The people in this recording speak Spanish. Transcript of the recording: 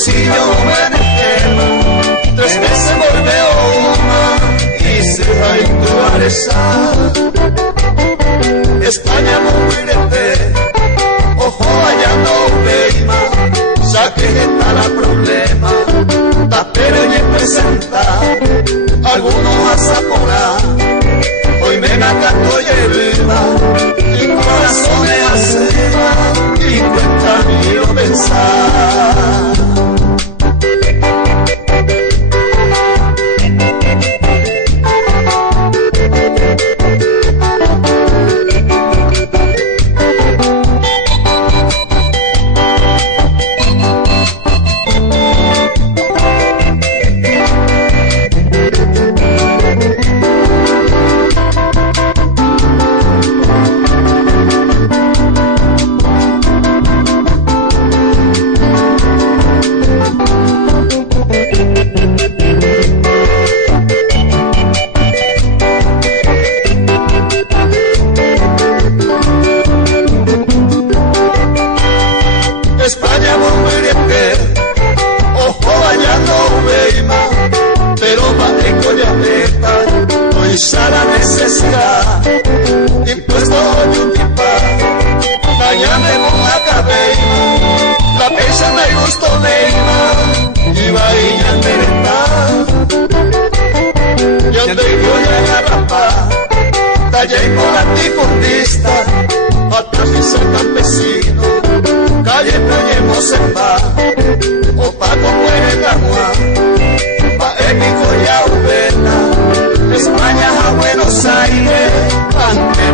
bolsillo manejema, 3 veces volveo una y se va en tu aresa. España muérete, ojo allá no veima, saque está la problema, tapero y presenta, algunos a zaporar, hoy me canto y herida, y corazones a ceba, y cuenta mío pensar. España muérete, ojo allá no veima, pero Patrico ya meta, hoy la necesidad, impuesto yutipa, mañana en una cabeima, la pesa me gustó neima, y vaina en merendar, y ande yo ya en la rapa, tallé por antifundista, hasta mi ser campesino, calle Proyemos en paz, o Paco muere en agua, pa' épico y a Ubena, España a Buenos Aires, ante